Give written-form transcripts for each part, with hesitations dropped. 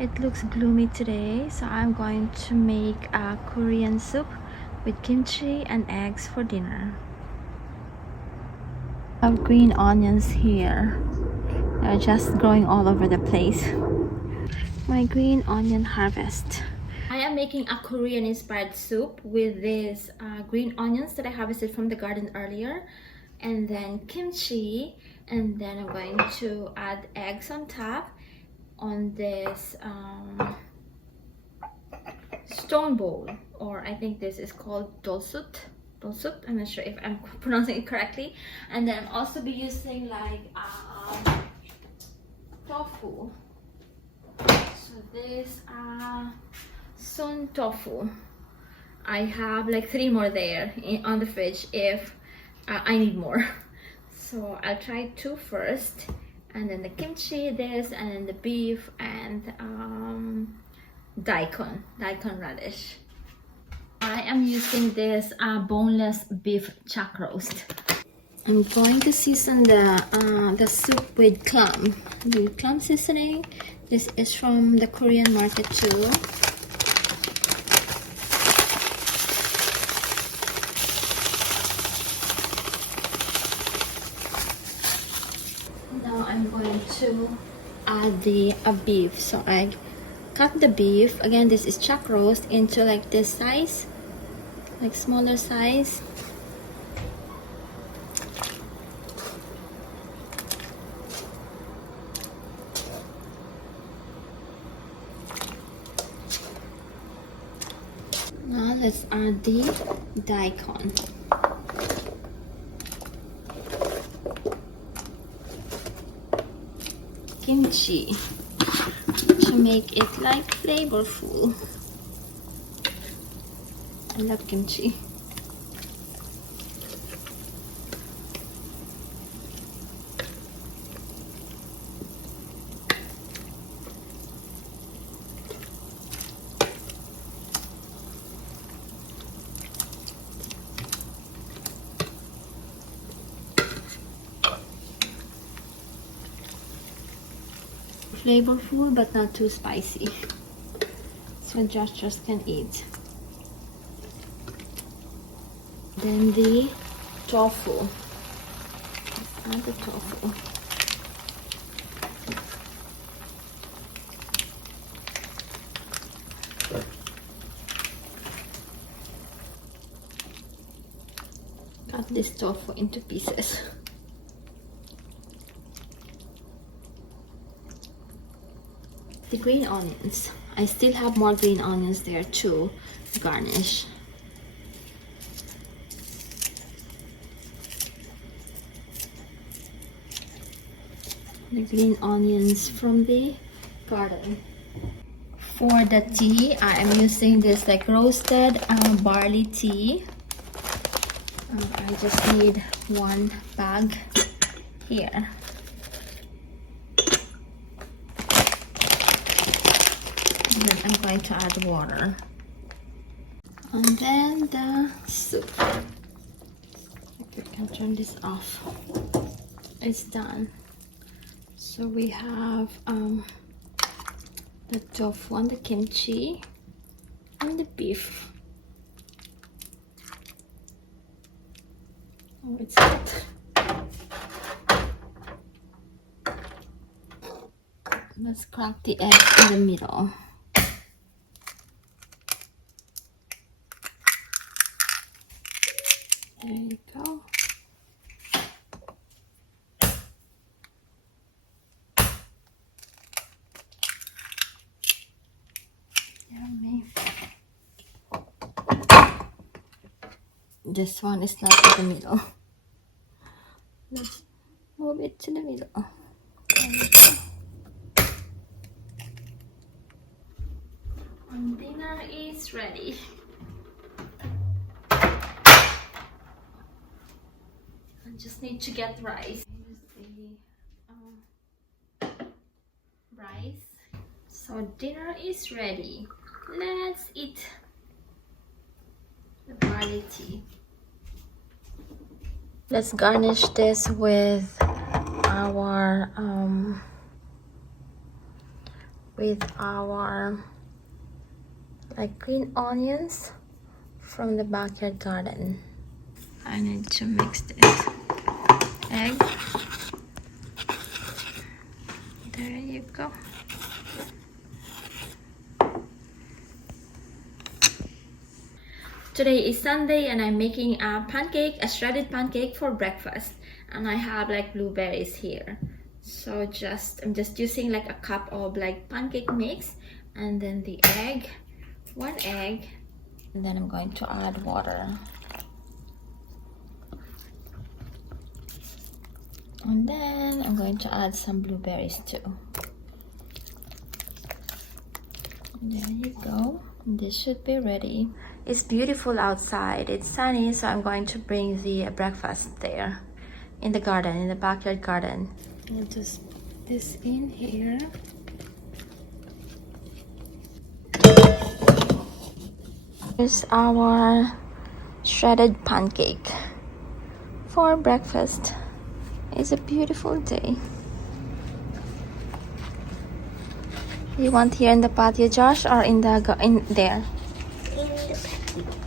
It looks gloomy today, so I'm going to make a Korean soup with kimchi and eggs for dinner. I have green onions here. They're just growing all over the place. My green onion harvest. I am making a Korean inspired soup with these green onions that I harvested from the garden earlier, and then kimchi, and then I'm going to add eggs on top on this stone bowl, or I think this is called dolsut. I'm not sure if I'm pronouncing it correctly. And then I'll also be using like tofu. So this sun tofu. I have like 3 more there on the fridge if I need more. So I'll try 2 first, and then the kimchi, this, and then the beef, and daikon radish. I am using this boneless beef chuck roast. I'm going to season the soup with clam seasoning. This is from the Korean market too. Now I'm going to add the beef. So I cut the beef. Again, this is chuck roast into like this size, like smaller size. Now let's add the daikon. Kimchi to make it like flavorful. I love kimchi. Flavorful but not too spicy, so just can eat. Then the tofu. Let's add the tofu. Cut this tofu into pieces. The green onions. I still have more green onions there to garnish. The green onions from the garden. For the tea, I am using this like roasted barley tea. I just need 1 bag here. And then I'm going to add water. And then the soup. We can turn this off. It's done. So we have the tofu and the kimchi and the beef. Oh, it's hot. Let's crack the egg in the middle. There you go. Yummy. This one is not in the middle. Let's move it to the middle. There we go. And dinner is ready. I just need to get rice. Use the rice. So dinner is ready. Let's eat the barley tea. Let's garnish this with our with our like green onions from the backyard garden. I need to mix this. Egg. There you go. Today is Sunday and I'm making a pancake, a shredded pancake for breakfast. And I have like blueberries here. So I'm just using like a cup of like pancake mix, and then the egg, 1 egg, and then I'm going to add water. And then I'm going to add some blueberries too. There you go. This should be ready. It's beautiful outside. It's sunny, so I'm going to bring the breakfast there in the garden, in the backyard garden. I'll just put this in here. Here's our shredded pancake for breakfast. It's a beautiful day. You want here in the patio, Josh, or in there? In the patio.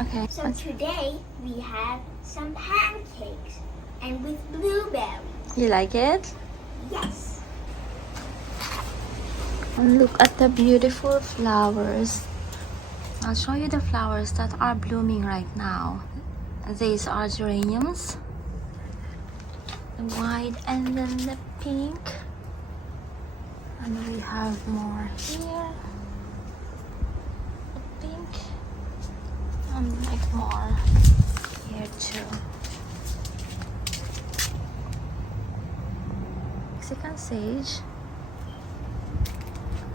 Okay. So today we have some pancakes and with blueberries. You like it? Yes. And look at the beautiful flowers. I'll show you the flowers that are blooming right now. These are geraniums. The white and then the pink. And we have more here. The pink. And like more here too. Mexican sage.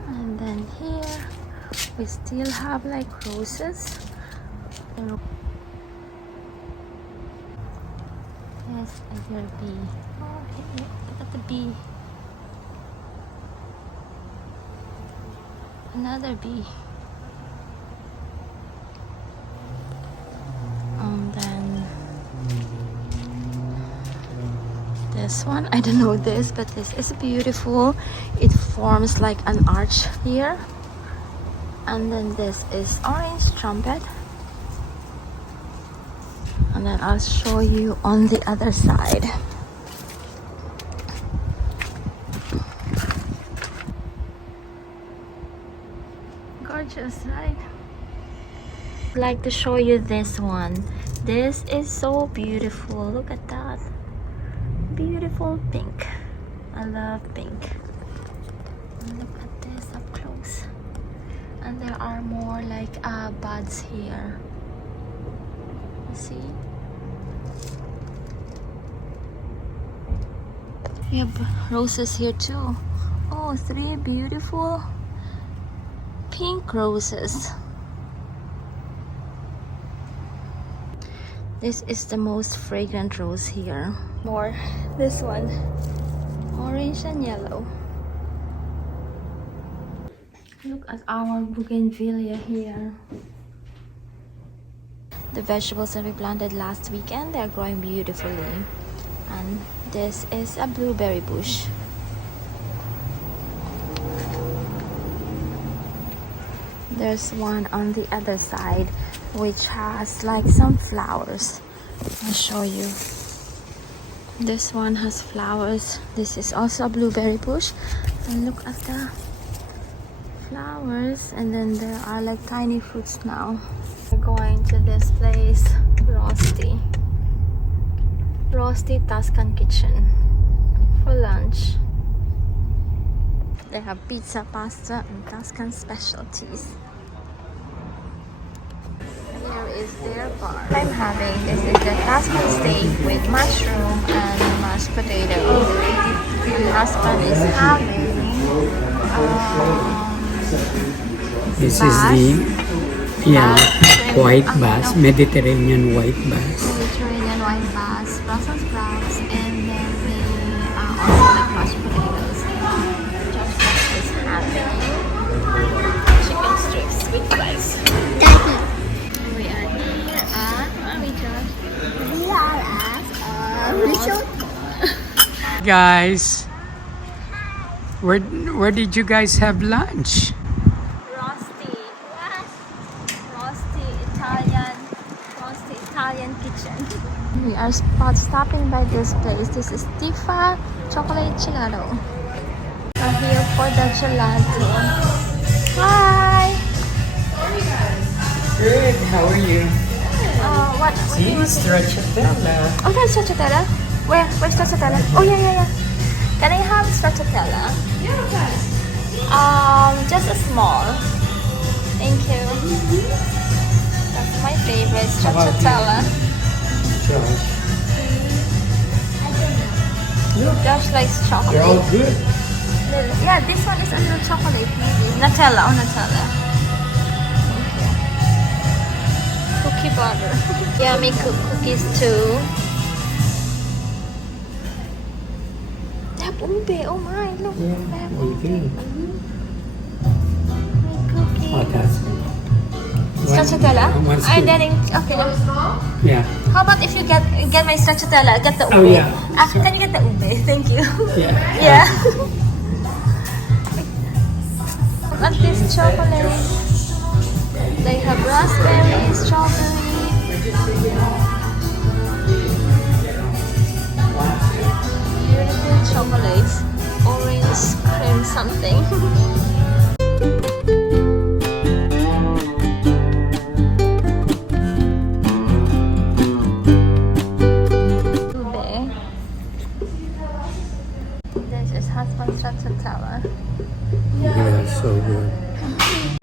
And then here we still have like roses. Yes, I hear a bee. Oh, hey, look at the bee. Another bee. And then this one, I don't know this, but this is beautiful. It forms like an arch here. And then this is orange trumpet. And then I'll show you on the other side. Gorgeous, right? I'd like to show you this one. This is so beautiful. Look at that. Beautiful pink. I love pink. And look at this up close. And there are more like buds here. You see? We have roses here too. Oh, 3 beautiful pink roses. This is the most fragrant rose here. More this one, orange and yellow. Look at our bougainvillea here. The vegetables that we planted last weekend, they're growing beautifully. And this is a blueberry bush. There's one on the other side which has like some flowers. I'll show you. This one has flowers. This is also a blueberry bush. And look at the flowers. And then there are like tiny fruits now. We're going to this place, Rosti Tuscan Kitchen for lunch. They have pizza, pasta, and Tuscan specialties. Here is their bar. I'm having this is the Tuscan steak with mushroom and mashed potato. My husband is having this is the white bass, Mediterranean white bass. Mediterranean white bass, Brussels sprouts, and then the also like mashed potatoes. Joseph is having chicken strips with rice. We are here at, where are we, Josh? We are at Guys, Where did you guys have lunch? Rosti. Rosti Italian Kitchen. We are stopping by this place. This is Tifa Chocolate Gelato. We're here for the gelato. Hi! Good. How are you? What? See, stracciatella. Oh, that's stracciatella? Where's stracciatella? Oh, yeah. Can I have stracciatella? Just a small. Thank you. That's my favorite, How about you? stracciatella. Josh. Josh likes chocolate. They're all good. Yeah, this one is a little chocolate, maybe. Nutella. Thank you. Cookie butter. Yummy cookies too. They have ube. Oh my, look. Yeah, They have we do. cookie. Oh, that's good. Stracciatella? One And scoop. then okay. Yeah. How about if you get my stracciatella, get the ube? Oh, yeah. Can you get the ube? Thank you. Yeah. Yeah. Look at this chocolate. They have raspberry, strawberry. Beautiful chocolates. Orange cream something. This is husband stracciatella. Yeah, so good.